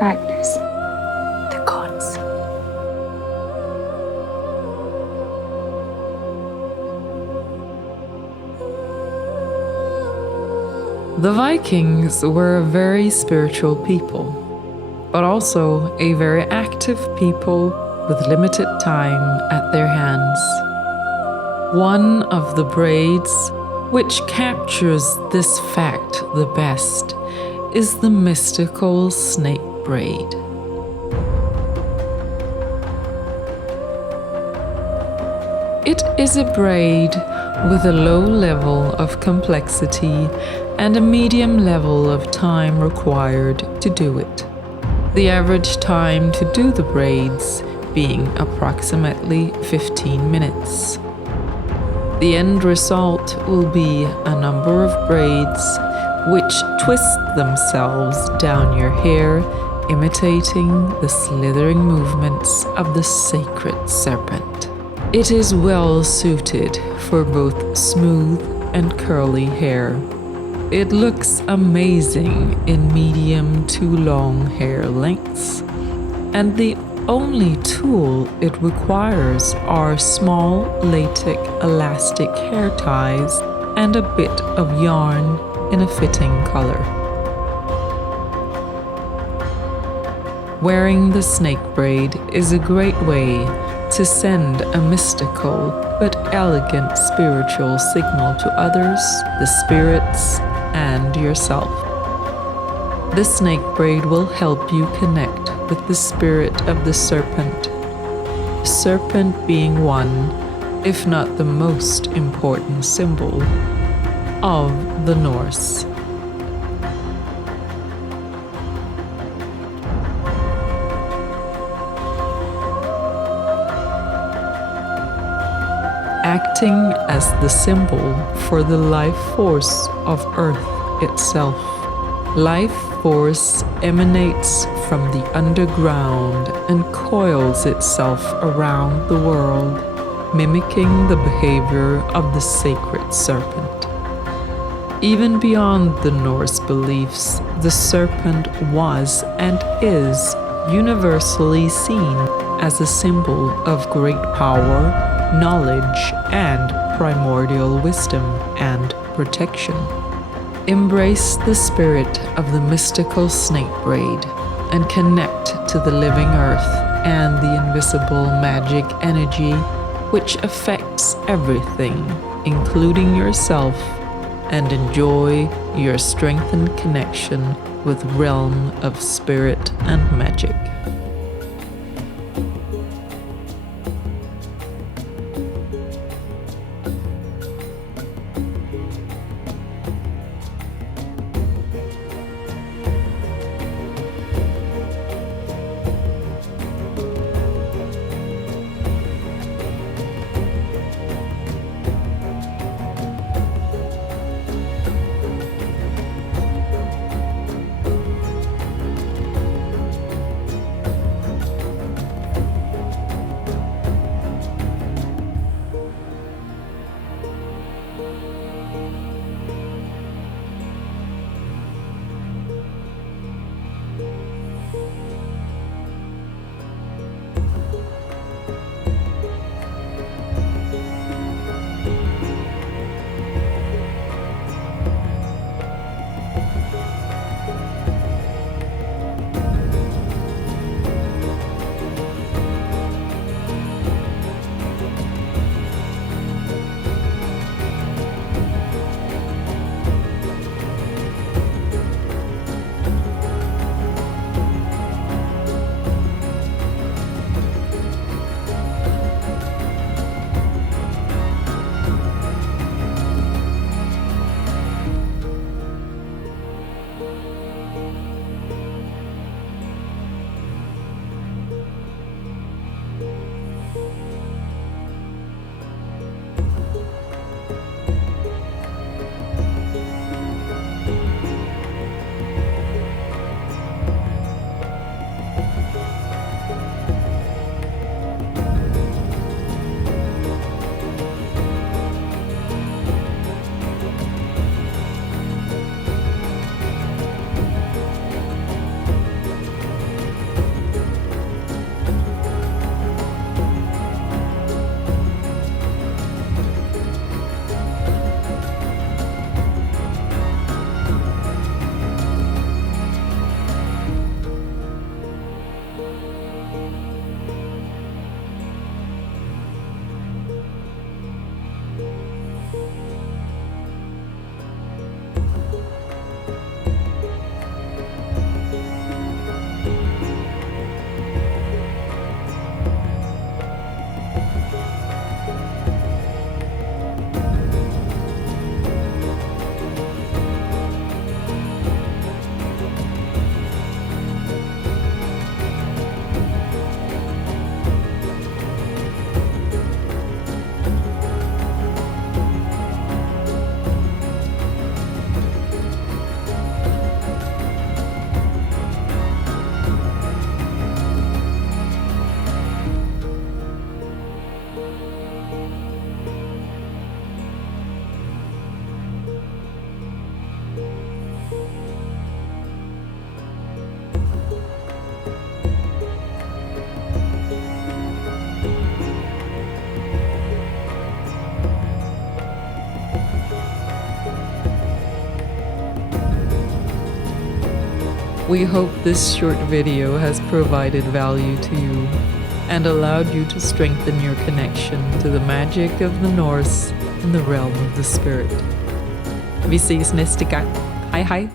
practice the gods. The Vikings were a very spiritual people, but also a very active people with limited time at their hands. One of the braids which captures this fact the best is the mystical snake braid. It is a braid with a low level of complexity and a medium level of time required to do it. The average time to do the braids being approximately 15 minutes. The end result will be a number of braids which twist themselves down your hair, imitating the slithering movements of the sacred serpent. It is well suited for both smooth and curly hair. It looks amazing in medium to long hair lengths, and the only tool it requires are small latex elastic hair ties and a bit of yarn in a fitting color. Wearing the snake braid is a great way to send a mystical but elegant spiritual signal to others, the spirits, and yourself. The snake braid will help you connect with the spirit of the serpent. Serpent being one, if not the most important symbol of the Norse. Acting as the symbol for the life force of Earth itself. Life force emanates from the underground and coils itself around the world, mimicking the behavior of the sacred serpent. Even beyond the Norse beliefs, the serpent was and is universally seen as a symbol of great power, knowledge, and primordial wisdom and protection. Embrace the spirit of the mystical snake braid and connect to the living earth and the invisible magic energy which affects everything, including yourself, and enjoy your strengthened connection with realm of spirit and magic. We hope this short video has provided value to you and allowed you to strengthen your connection to the magic of the Norse and the realm of the spirit. Vi ses nästa gång. Hej hej!